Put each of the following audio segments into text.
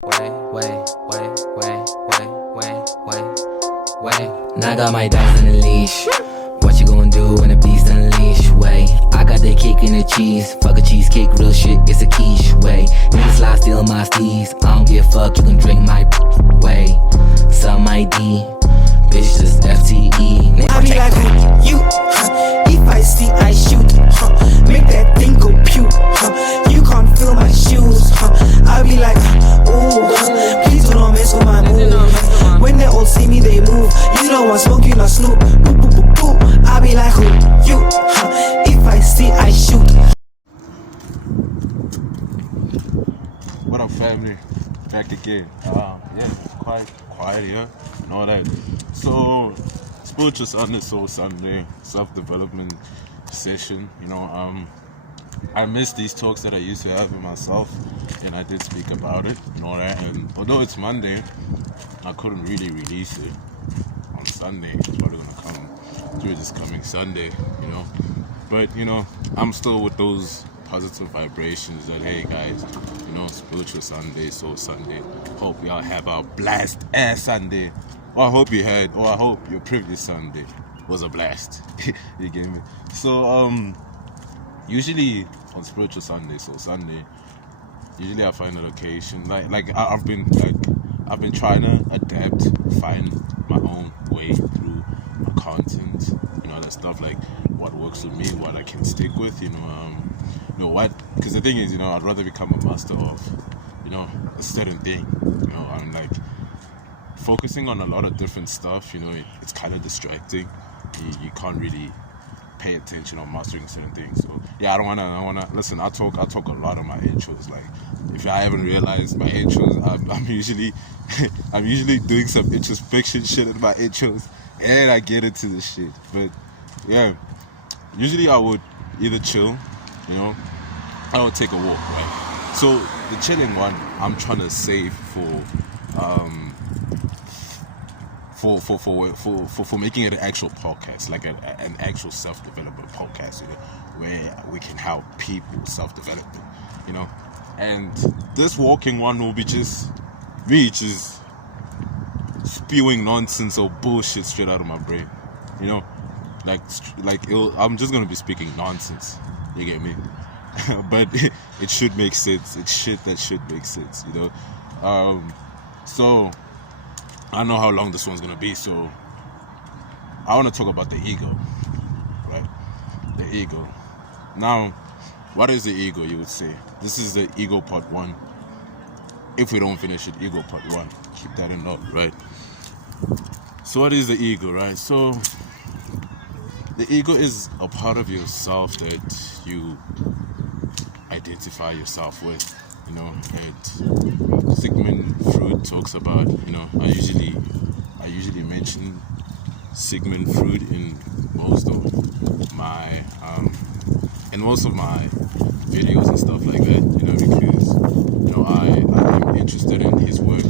Now I got my dogs on the leash. What you gonna do when the beast unleash? I got the cake and the cheese. Fuck a cheesecake, real shit, it's a quiche. Niggas slide steal my steez. I don't give a fuck, you can drink my Sell my D, bitch, just FTE. I be like, you, if I see, I shoot, make that thing go pew, you can't feel my shoes, I be like, ooh, please do not mess with my move. When they all see me, they move. You don't want smoke, you not snoop. Boo, boo, boo, boo. I be like, you, if I see, I shoot. What up, family? Back again. Yeah, quite quiet here and all that. So, Spiritual Sunday, Soul Sunday, self-development session. I miss these talks that I used to have with myself, and I did speak about it and all that. And although it's Monday, I couldn't really release it on Sunday. It's probably gonna come through this coming Sunday, But I'm still with those positive vibrations that, hey guys, Spiritual Sunday, Soul Sunday. Hope y'all have a blast ass Sunday. Or I hope you had, or I hope your previous Sunday was a blast. You get me? So usually on Spiritual Sunday, Soul Sunday, usually I find a location like I've been trying to adapt, find my own way through my content, that stuff, like what works with me, what I can stick with, because the thing is, I'd rather become a master of, a certain thing, I'm like focusing on a lot of different stuff, it's kind of distracting. You can't really pay attention on mastering certain things. So yeah, I don't wanna listen. I talk a lot on my intros. Like, if I haven't realized, my intros, I'm usually I'm usually doing some introspection shit in my intros, and I get into the shit. But yeah, usually I would either chill, I would take a walk, right? So the chilling one, I'm trying to save for making it an actual podcast, like an actual self-development podcast, where we can help people self-development, And this walking one will be just me just spewing nonsense or bullshit straight out of my brain, I'm just gonna be speaking nonsense. You get me? But it should make sense. It's shit that should make sense, So I don't know how long this one's gonna be, so I want to talk about the ego, right? The ego. Now, what is the ego, you would say? This is the ego part 1. If we don't finish it, ego part 1. Keep that in mind, right? So what is the ego, right? So the ego is a part of yourself that you identify yourself with, and Sigmund Freud talks about, I usually mention Sigmund Freud in most of my videos and stuff like that, because I'm interested in his work,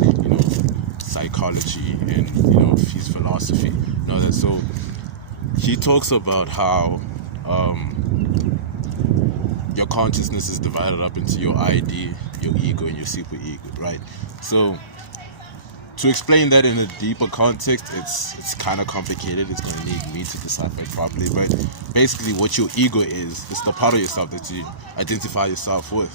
psychology and his philosophy, that. So he talks about how your consciousness is divided up into your ID, your ego, and your super ego, right? So to explain that in a deeper context, it's kind of complicated. It's going to need me to decipher it properly. But basically, what your ego is, it's the part of yourself that you identify yourself with.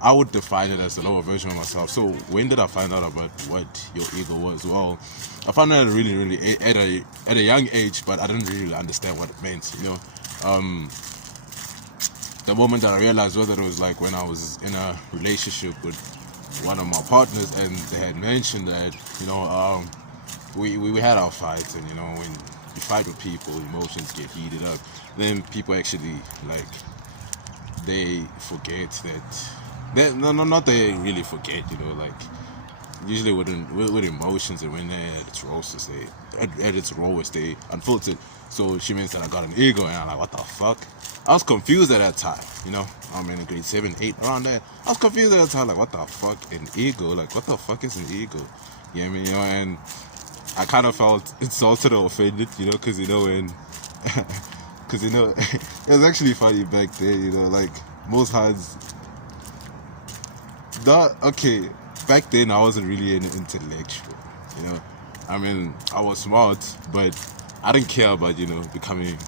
I would define it as a lower version of myself. So when did I find out about what your ego was? Well, I found out really at a young age, but I didn't really understand what it meant. The moment that I realized whether it was like when I was in a relationship with one of my partners, and they had mentioned that we had our fights, and when you fight with people, emotions get heated up. Then people actually they forget that not they really forget, usually with emotions, and when they're at its rawest, they unfiltered. So she means that I got an ego, and I'm like, what the fuck? I was confused at that time, I'm in grade 7, 8, around there. I was confused at that time, like, what the fuck, an ego? Like, what the fuck is an ego? You know what I mean? And I kind of felt insulted or offended, because, when, because, it was actually funny back then, like, most hands, Okay, back then I wasn't really an intellectual, you know. I mean, I was smart, but I didn't care about, becoming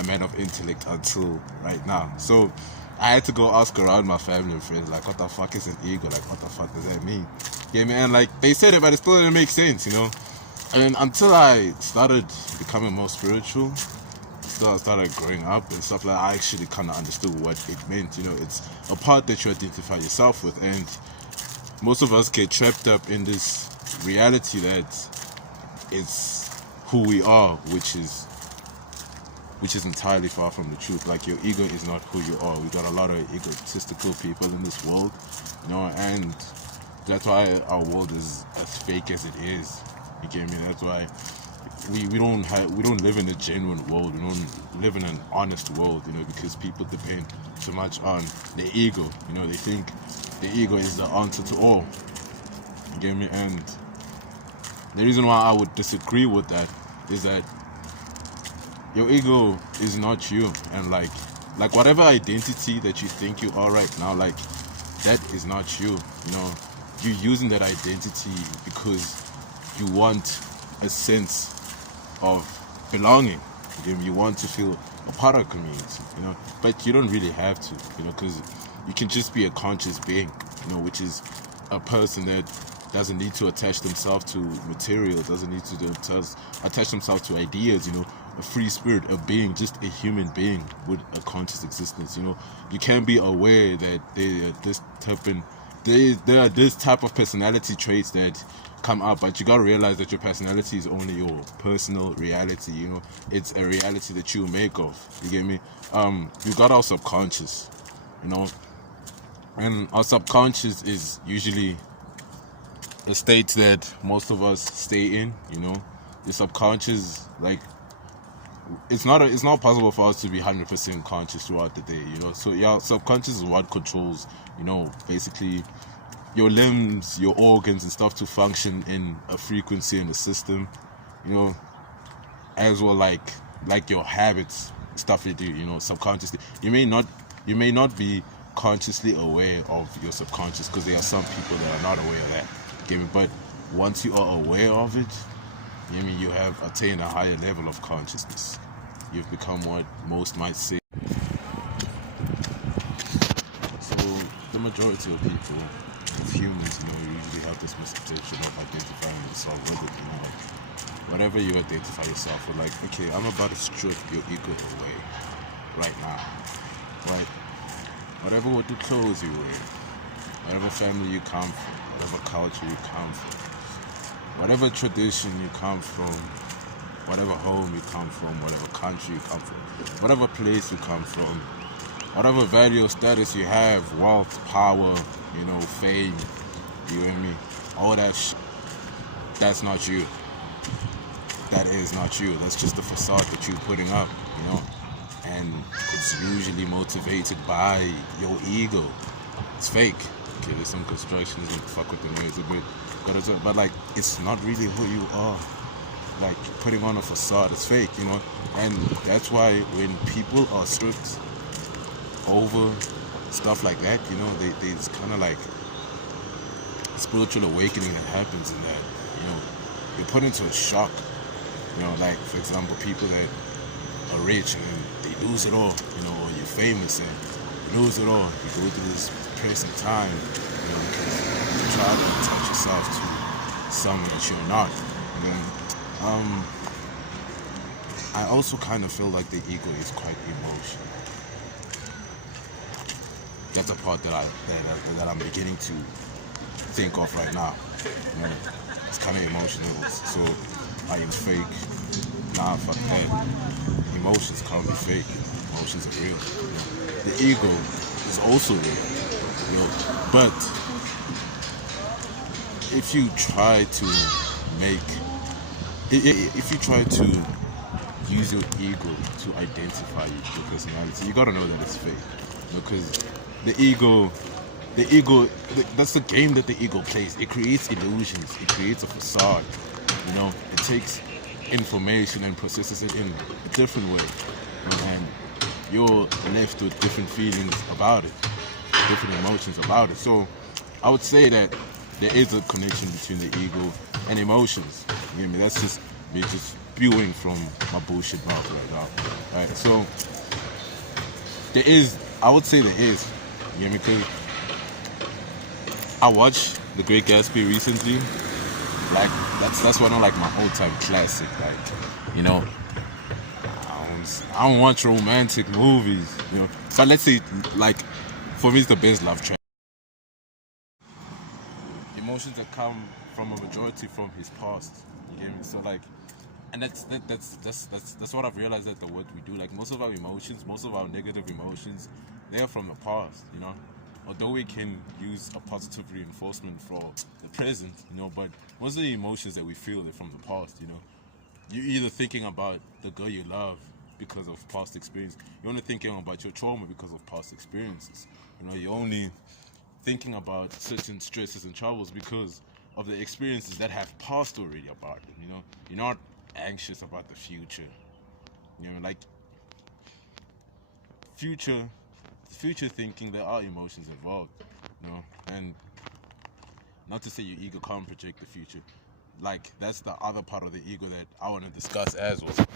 a man of intellect until right now. So I had to go ask around my family and friends, like, what the fuck is an ego? Like, what the fuck does that mean? Yeah, man, like, they said it, but it still didn't make sense, And until I started becoming more spiritual, I started growing up and stuff like that, I actually kind of understood what it meant. It's a part that you identify yourself with, and most of us get trapped up in this reality that it's who we are, which is entirely far from the truth. Like, your ego is not who you are. We got a lot of egotistical people in this world, and that's why our world is as fake as it is. You get me? That's why we don't live in a genuine world. We don't live in an honest world, because people depend so much on their ego. They think the ego is the answer to all. You get me? And the reason why I would disagree with that is that your ego is not you, and like whatever identity that you think you are right now, like, that is not you. You're using that identity because you want a sense of belonging. You want to feel a part of a community, but you don't really have to, because you can just be a conscious being, which is a person that doesn't need to attach themselves to material, doesn't need to attach themselves to ideas, a free spirit, a being, just a human being with a conscious existence. You can be aware that there are this type of personality traits that come up, but you gotta realize that your personality is only your personal reality. It's a reality that you make of. You get me? You got our subconscious, and our subconscious is usually a state that most of us stay in. The subconscious, like, it's not possible for us to be 100% conscious throughout the day. So yeah, subconscious is what controls, basically your limbs, your organs and stuff to function in a frequency in the system, as well, like your habits, stuff you do, subconsciously. You may not be consciously aware of your subconscious, because there are some people that are not aware of that. But once you are aware of it, you have attained a higher level of consciousness. You've become what most might say. So the majority of people, as humans, usually have this misconception of identifying yourself with it. Like, whatever you identify yourself with, like, okay, I'm about to strip your ego away right now, right? Whatever with the clothes you wear, whatever family you come from, whatever culture you come from, whatever tradition you come from, whatever home you come from, whatever country you come from, whatever place you come from, whatever value or status you have, wealth, power, fame, you and me, all that that's not you. That is not you. That's just the facade that you're putting up, and it's usually motivated by your ego. It's fake. Okay, there's some constructions and fuck with the noise a bit, but like, it's not really who you are. Like, putting on a facade, it's fake, and that's why when people are stripped over stuff like that, it's kind of like a spiritual awakening that happens in that, you're put into a shock, like, for example, people that are rich and they lose it all, or you're famous and you lose it all, you go through this depressing time, because you try to attach yourself to someone that you're not. And then, I also kind of feel like the ego is quite emotional. That's a part that I'm beginning to think of right now. It's kind of emotional. So, it's fake. Nah, fuck that. Emotions can't be fake. Emotions are real. The ego is also real. But if you try to use your ego to identify your personality, you gotta know that it's fake, because the ego, that's the game that the ego plays. It creates illusions, it creates a facade, it takes information and processes it in a different way, and you're left with different feelings about it, different emotions about it. So I would say that there is a connection between the ego and emotions. You know me? That's just me just spewing from my bullshit mouth right now. Right? So there is, I would say there is. You know me? Because I watched The Great Gatsby recently. Like that's one of like my all-time classic. Like, you know, I don't watch romantic movies, you know. But let's say, like, for me, it's the best love track. Emotions that come from a majority from his past. You get me? So like, and that's what I've realized that the what we do. Like most of our emotions, most of our negative emotions, they are from the past. You know, although we can use a positive reinforcement for the present, you know, but most of the emotions that we feel, they're from the past. You know, you're either thinking about the girl you love because of past experience. You're only thinking about your trauma because of past experiences. You know, you're only thinking about certain stresses and troubles because of the experiences that have passed already about it. You know, you're not anxious about the future. You know, like future thinking, there are emotions involved. You know, and not to say your ego can't project the future. Like that's the other part of the ego that I want to discuss as well.